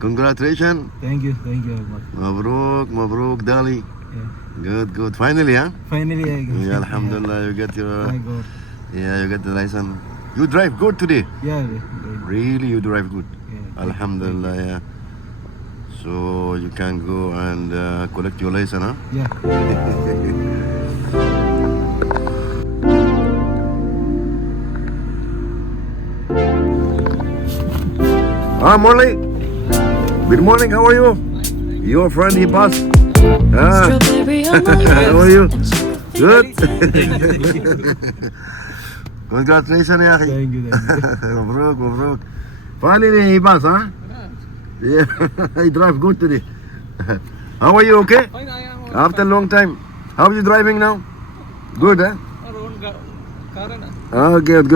Congratulations. Thank you very much. Mabruk, Dali. Yeah. Good. Finally, huh? Finally, I got. Yeah, Alhamdulillah, you get your. I got. You get the license. You drive good today. Yeah. Really, you drive good. Yeah. Alhamdulillah, yeah. So you can go and collect your license, huh? Yeah. Morley. Good morning. How are you? Your friend, he passed. How are you? Good. Congratulations, ya akhi. Thank you. Mabruk. Finally, he passed, huh? Yeah, I drive good today. How are you? Okay? Fine, I am. After a long time. How are you driving now? Good, huh? Our own car. Oh, good.